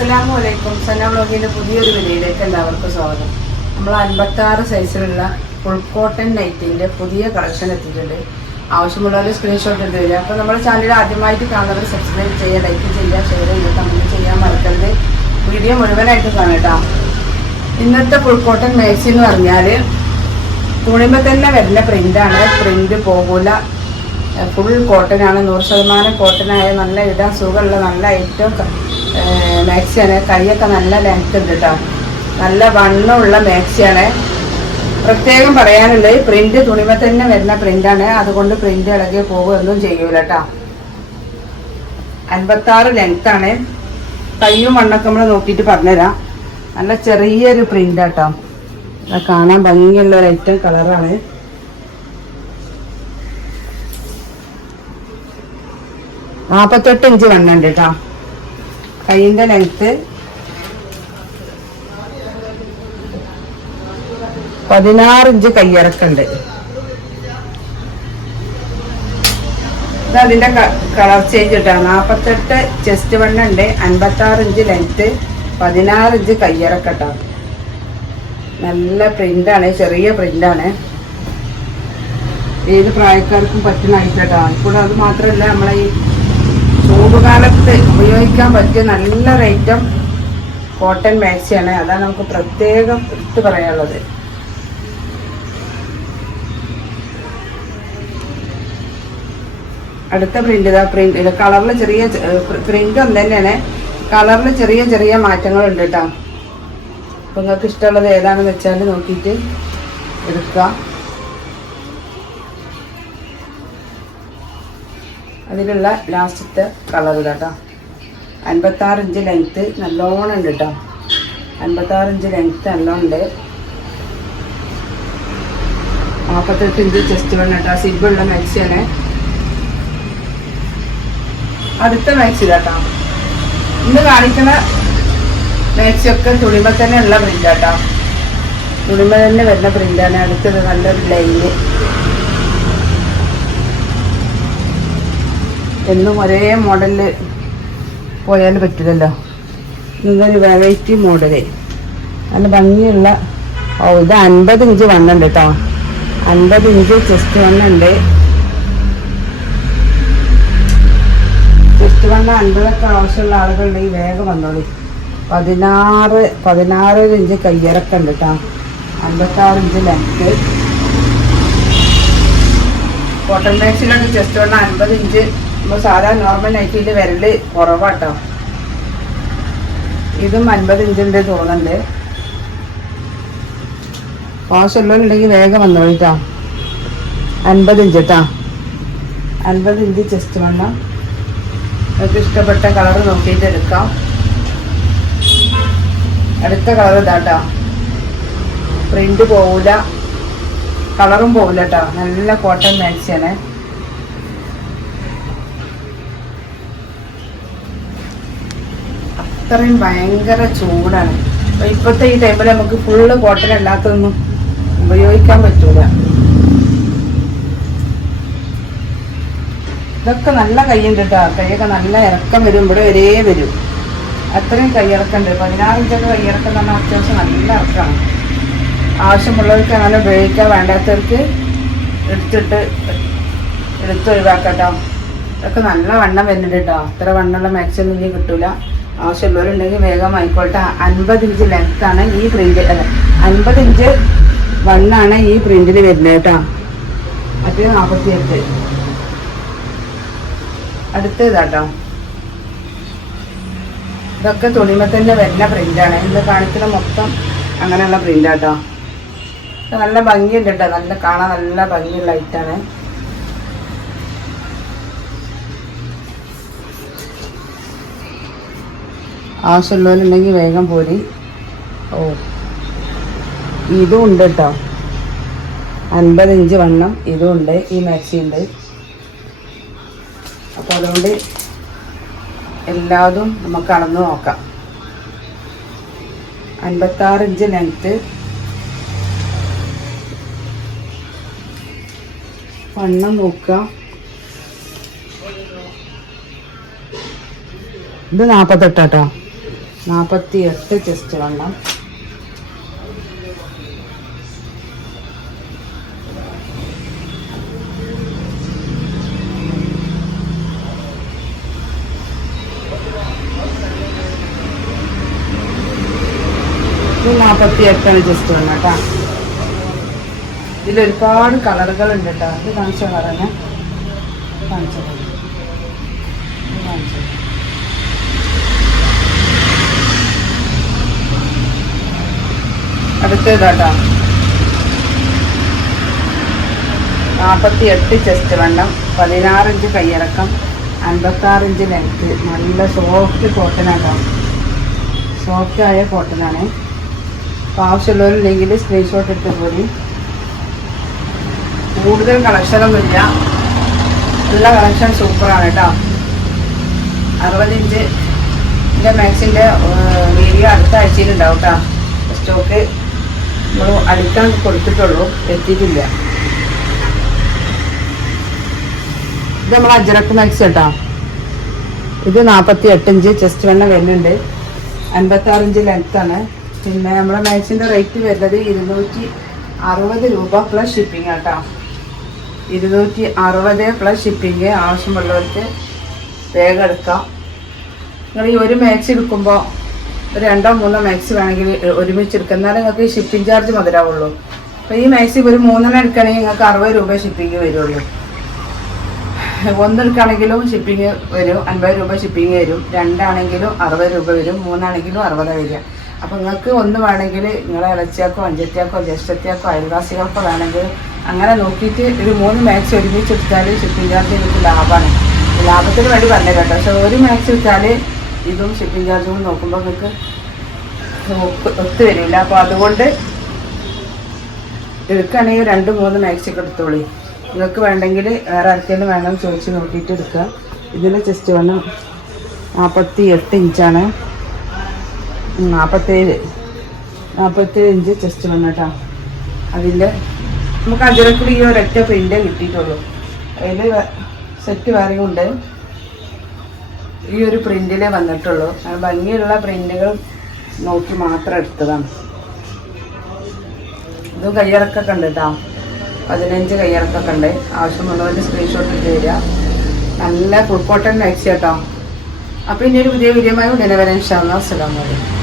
അസ്സലാമു അലൈക്കും സന ബ്ലോഗിന്റെ പുതിയൊരു വിലയിലേക്ക് എല്ലാവർക്കും സ്വാഗതം. നമ്മൾ അൻപത്തി ആറ് സൈസിലുള്ള ഫുൾ കോട്ടൺ നൈറ്റിന്റെ പുതിയ കളക്ഷൻ എത്തിയിട്ടുണ്ട്. ആവശ്യമുള്ളവർ സ്ക്രീൻഷോട്ട് എടുത്ത് വരിക അപ്പോൾ നമ്മുടെ ചാനൽ ആദ്യമായിട്ട് കാണുന്നവർ സബ്സ്ക്രൈബ് ചെയ്യുക ലൈക്ക് ചെയ്യുക ഷെയർ ചെയ്യുക കമന്റ് ചെയ്യാൻ മറക്കരുത്. വീഡിയോ മുഴുവനായിട്ട് കാണട്ടോ ഇന്നത്തെ ഫുൾ കോട്ടൺ മാക്സി എന്ന് പറഞ്ഞാൽ തുണിമ തന്നെ വരുന്ന പ്രിന്റാണ് പ്രിന്റ് പോകൂല. ഫുൾ കോട്ടൺ ആണ്. നൂറ് ശതമാനം കോട്ടൺ ആയ നല്ല ഇടാൻ സുഖമുള്ള നല്ല ഏറ്റവും മാക്സിയാണ്. കൈയൊക്കെ നല്ല ലെങ്ത് ഉണ്ട് കേട്ടോ നല്ല വണ്ണമുള്ള മാക്സിയാണ്. പ്രത്യേകം പറയാനുണ്ട് പ്രിന്റ് തുണിമ തന്നെ വരുന്ന പ്രിന്റാണ് അതുകൊണ്ട് പ്രിന്റ് ഇളകി പോകുമെന്നും ചെയ്യൂല കേട്ടോ അൻപത്താറ് ലെങ്ത് ആണ്. കയ്യും വണ്ണൊക്കെ നമ്മൾ നോക്കിയിട്ട് പറഞ്ഞുതരാം. നല്ല ചെറിയൊരു പ്രിന്റ് കേട്ടോ കാണാൻ ഭംഗിയുള്ള ഒരു ഐറ്റം കളറാണ് നാപ്പത്തെട്ട് ഇഞ്ച് വണ്ണുണ്ട് കേട്ടോ കൈയിന്റെ ലെങ്ത്ത് പതിനാറ് ഇഞ്ച് കയ്യിറക്കുണ്ട്. ഇത് കളർ ചേഞ്ച് കേട്ടോ നാപ്പത്തെട്ട് ചെസ്റ്റ് വണ്ണുണ്ട് അൻപത്തി ആറ് ഇഞ്ച് ലെങ്ത്ത് പതിനാറ് ഇഞ്ച് കയ്യിറക്കട്ടോ നല്ല പ്രിന്റാണ് ചെറിയ പ്രിന്റാണ് ഏത് പ്രായക്കാർക്കും പറ്റുന്ന ഐറ്റട്ടോ ഇപ്പോൾ അത് മാത്രമല്ല നമ്മളെ ഈ ചൂടുകാലത്ത് ഉപയോഗിക്കാൻ പറ്റിയ നല്ല റേറ്റം കോട്ടൺ മാക്സിയാണ് അതാണ് നമുക്ക് പ്രത്യേകം എടുത്ത് പറയാനുള്ളത്. അടുത്ത പ്രിന്റ് ഇതാ പ്രിന്റ് കളറിൽ ചെറിയ പ്രിന്റ് ഒന്ന് തന്നെയാണ്. കളറിൽ ചെറിയ ചെറിയ മാറ്റങ്ങൾ ഉണ്ട് കേട്ടോ അപ്പൊ നിങ്ങൾക്ക് ഇഷ്ടമുള്ളത് ഏതാണെന്ന് വെച്ചാൽ നോക്കിയിട്ട് എടുക്കുക. അതിലുള്ള ലാസ്റ്റത്തെ കളർ കേട്ടോ. അൻപത്താറ് ഇഞ്ച് ലെങ്ത്ത് നല്ലോണം ഉണ്ട് കേട്ടോ. അൻപത്താറ് ഇഞ്ച് ലെങ്ത്ത് നല്ലോണം ഉണ്ട്. നാൽപ്പത്തെട്ട് ഇഞ്ച് ചെസ്റ്റ് വേണം കേട്ടോ. സിബുള്ള മാക്സിയാണ് അടുത്ത മാക്സി കേട്ടോ. ഇന്ന് കാണിക്കുന്ന മാക്സി ഒക്കെ തുണിമ തന്നെ ഉള്ള പ്രിന്റ് കേട്ടോ. തുണിമ തന്നെ വരുന്ന പ്രിന്റാണ് അടുത്തത് നല്ലൊരു ലൈന് എന്നും ഒരേ മോഡലിൽ പോയാൽ പറ്റില്ലല്ലോ ഇന്നൊരു വെറൈറ്റി മോഡൽ നല്ല ഭംഗിയുള്ള ഓ ഇത് അൻപത് ഇഞ്ച് വണ്ണുണ്ട് കേട്ടോ അൻപത് ഇഞ്ച് ചെസ്റ്റ് വണ്ണുണ്ട്. ചെസ്റ്റ് വണ്ണ അൻപതൊക്കെ ആവശ്യമുള്ള ആളുകളുണ്ടെങ്കിൽ വേഗം വന്നോളി. പതിനാറ് പതിനാറ് ഇഞ്ച് കയ്യിറക്കം ഉണ്ട് കേട്ടോ അൻപത്താറ് ഇഞ്ച് ലെങ്ത് കോട്ടൺ മാക്സിലൊക്കെ ചെസ്റ്റ് വണ്ണ അൻപത് ഇഞ്ച്. നമ്മൾ സാധാ നോർമൽ നൈറ്റിയിൽ വിരൽ കുറവാട്ടോ. ഇതും അൻപത് ഇഞ്ചിന്റെ തോന്നുന്നുണ്ട്. ആവശ്യമുള്ളവരുണ്ടെങ്കിൽ വേഗം വന്നോ വന്നോളിട്ടോ അൻപത് ഇഞ്ച് കേട്ടോ അൻപത് ഇഞ്ച് ചെസ്റ്റ് വണ്ണം. നിങ്ങൾക്ക് ഇഷ്ടപ്പെട്ട കളർ നോക്കിയിട്ട് എടുക്കാം. അടുത്ത കളർ ഇതാട്ടോ പ്രിന്റ് പോവില്ല കളറും പോവില്ല കേട്ടോ നല്ല കോട്ടൺ മാക്സിയാണ് അത്രയും ഭയങ്കര ചൂടാണ്. അപ്പൊ ഇപ്പോഴത്തെ ഈ ടൈമിൽ നമുക്ക് ഫുള്ള് കോട്ടൺ അല്ലാത്തൊന്നും ഉപയോഗിക്കാൻ പറ്റൂല. ഇതൊക്കെ നല്ല കയ്യുണ്ട് കേട്ടോ കൈയൊക്കെ നല്ല ഇറക്കം വരും. ഇവിടെ ഒരേ വരും. അത്രയും കൈയിറക്കുണ്ട്. പതിനാറ് ഇഞ്ചൊക്കെ കൈയിറക്കം എന്ന് പറഞ്ഞാൽ അത്യാവശ്യം നല്ല ഇറക്കമാണ്. ആവശ്യമുള്ളവർക്ക് അങ്ങനെ ഉപയോഗിക്കാൻ വേണ്ടാത്തവർക്ക് എടുത്തിട്ട് എടുത്ത് ഒഴിവാക്കട്ടോ ഇതൊക്കെ നല്ല വണ്ണം വരുന്നുണ്ട് കേട്ടോ അത്ര വണ്ണമുള്ള മാക്സിമം ഇനി കിട്ടൂല. ആവശ്യമുള്ളവരുണ്ടെങ്കിൽ വേഗം ആയിക്കോട്ടെ. അൻപത് ഇഞ്ച് ലെങ്ത് ആണ് ഈ പ്രിന്റ് അല്ല അൻപത് ഇഞ്ച് വണ്ണാണ് ഈ പ്രിന്റിൽ വരുന്നത് കേട്ടോ. മറ്റേ നാൽപ്പത്തി എട്ട് അടുത്തതാട്ടോ. ഇതൊക്കെ തുണിമ തന്നെ വരുന്ന പ്രിന്റാണ് ഇന്ന് കാണിക്കുന്ന മൊത്തം അങ്ങനെയുള്ള പ്രിന്റാട്ടോ നല്ല ഭംഗിയുണ്ട് കേട്ടോ. നല്ല കാണാൻ നല്ല ഭംഗിയുള്ള ലൈറ്റാണ് ആവശ്യമുള്ളവരുണ്ടെങ്കിൽ വേഗം പോരി. ഓ. ഇതും ഉണ്ട് കേട്ടോ അൻപത് ഇഞ്ച് വണ്ണം ഇതും ഉണ്ട് ഈ മാക്സി ഉണ്ട്. അപ്പോൾ അതുകൊണ്ട് എല്ലാതും നമുക്ക് അളന്ന് നോക്കാം. അൻപത്താറ് ഇഞ്ച് ലെങ്ത്ത് വണ്ണം നോക്കാം ഇത് നാൽപ്പത്തെട്ടാട്ടോ നാൽപ്പത്തി എട്ട് ചെസ്റ്റ് വണ്ണം നാൽപ്പത്തി എട്ടാണ് ജസ്റ്റ് വണ്ണം കേട്ടോ ഇതിലൊരുപാട് കളറുകൾ ഉണ്ട് കേട്ടോ ഇത് കാണിച്ച കളറന്നെ കാണിച്ചത് ഇത് കാണിച്ചത് അടുത്തതാട്ടോ. നാൽപ്പത്തി എട്ട് ചെസ്റ്റ് വണ്ണം പതിനാറ് ഇഞ്ച് കയ്യിറക്കം അൻപത്താറിഞ്ച് ഇഞ്ച് ലെങ്ത് നല്ല സോഫ്റ്റ് കോട്ടനാട്ടോ സോഫ്റ്റ് ആയ കോട്ടനാണ് അപ്പോൾ ആവശ്യമുള്ളവരില്ലെങ്കിൽ സ്ക്രീൻഷോട്ട് എടുത്ത് പോയി കൂടുതൽ കളക്ഷനൊന്നുമില്ല നല്ല കളക്ഷൻ സൂപ്പറാണ് കേട്ടോ അറുപതിഞ്ച് എന്റെ മാക്സിന്റെ വീഡിയോ അടുത്ത ആഴ്ചയിലുണ്ടാവും കേട്ടോ സ്റ്റോക്ക് നമ്മൾ അടിക്കാൻ കൊടുത്തിട്ടുള്ളൂ എത്തിയിട്ടില്ല. ഇത് നമ്മൾ അജറക്ക് മാക്സ് കേട്ടോ. ഇത് നാൽപ്പത്തി എട്ട് ഇഞ്ച് ചെസ്റ്റ് വെണ്ണ വരുന്നുണ്ട്. അൻപത്താറ് ഇഞ്ച് ലെങ്ത് ആണ്. പിന്നെ നമ്മുടെ മാക്സിന്റെ റേറ്റ് വരുന്നത് ഇരുന്നൂറ്റി അറുപത് രൂപ പ്ലസ് ഷിപ്പിംഗ് കേട്ടോ ഇരുന്നൂറ്റി അറുപത് പ്ലസ് ഷിപ്പിംഗ് ആവശ്യമുള്ളവർക്ക് വേഗം എടുക്കാം. നിങ്ങൾ ഈ ഒരു മാക്സ് എടുക്കുമ്പോൾ ഒരു രണ്ടോ മൂന്നോ മാക്സി വേണമെങ്കിൽ ഒരുമിച്ച് എടുക്കുക എന്നാലും നിങ്ങൾക്ക് ഷിപ്പിംഗ് ചാർജ് മുതലാവുള്ളൂ അപ്പോൾ ഈ മാക്സി ഒരു മൂന്നെണ്ണം എടുക്കുകയാണെങ്കിൽ നിങ്ങൾക്ക് അറുപത് രൂപ ഷിപ്പിംഗ് വരുള്ളൂ. ഒന്നെടുക്കുകയാണെങ്കിലും ഷിപ്പിംഗ് വരും അൻപത് രൂപ ഷിപ്പിംഗ് വരും. രണ്ടാണെങ്കിലും അറുപത് രൂപ വരും മൂന്നാണെങ്കിലും അറുപത് വരിക. അപ്പോൾ നിങ്ങൾക്ക് ഒന്ന് വേണമെങ്കിൽ നിങ്ങളെ ഇളച്ചിയാക്കോ അഞ്ചത്തിയാക്കോ ജ്യേഷ്ഠത്തിയാക്കോ അയൽവാസികൾക്കോ വേണമെങ്കിൽ അങ്ങനെ നോക്കിയിട്ട് ഒരു മൂന്ന് മാക്സ് ഒരുമിച്ച് എടുത്താൽ ഷിപ്പിംഗ് ചാർജ് എനിക്ക് ലാഭമാണ്. ലാഭത്തിന് വേണ്ടി പറഞ്ഞു കേട്ടോ. പക്ഷെ ഒരു മാക്സ് എടുത്താൽ ഇതും ഷിപ്പിംഗ് ചാർജും നോക്കുമ്പോൾ നിങ്ങൾക്ക് ഒത്ത് വരില്ല. അപ്പോൾ അതുകൊണ്ട് എടുക്കുകയാണെങ്കിൽ രണ്ട് മൂന്ന് മാക്സിക്ക് എടുത്തോളി. നിങ്ങൾക്ക് വേണ്ടെങ്കിൽ വേറെ ആർക്കെങ്കിലും വേണം ചോദിച്ച് നോക്കിയിട്ട് എടുക്കുക. ഇതിന്റെ ചെസ്റ്റ് വണ്ണം നാൽപ്പത്തി എട്ട് ഇഞ്ചാണ് നാൽപ്പത്തേഴ് നാൽപ്പത്തേഴ് ഇഞ്ച് ചെസ്റ്റ് വണ്ണം കേട്ടോ. അതിന്റെ നമുക്ക് അഞ്ചരക്കൂടി ഈ ഒരൊറ്റ പ്രിന്റേ കിട്ടിയിട്ടുള്ളൂ. അതിൽ സെറ്റ് വേറെയും ഉണ്ട്. ഈ ഒരു പ്രിന്റിലേ വന്നിട്ടുള്ളൂ ഭംഗിയുള്ള പ്രിന്റുകൾ നോക്കി മാത്രം എടുത്തതാണ്. ഇതും കയ്യിറക്കൊക്കെ ഉണ്ട് കേട്ടോ പതിനഞ്ച് കയ്യിറക്കൊക്കെ ഉണ്ട്. ആവശ്യമുള്ളവരുടെ സ്ക്രീൻഷോട്ട് ഇട്ട് തരിക. നല്ല ഫുൾ കോട്ടൺ മാക്സി കേട്ടോ അപ്പോൾ ഇനി ഒരു പുതിയ വീഡിയോ ഉടനെ വരാൻ ഇൻഷാല്ലാ അസ്സലാമു അലൈക്കും.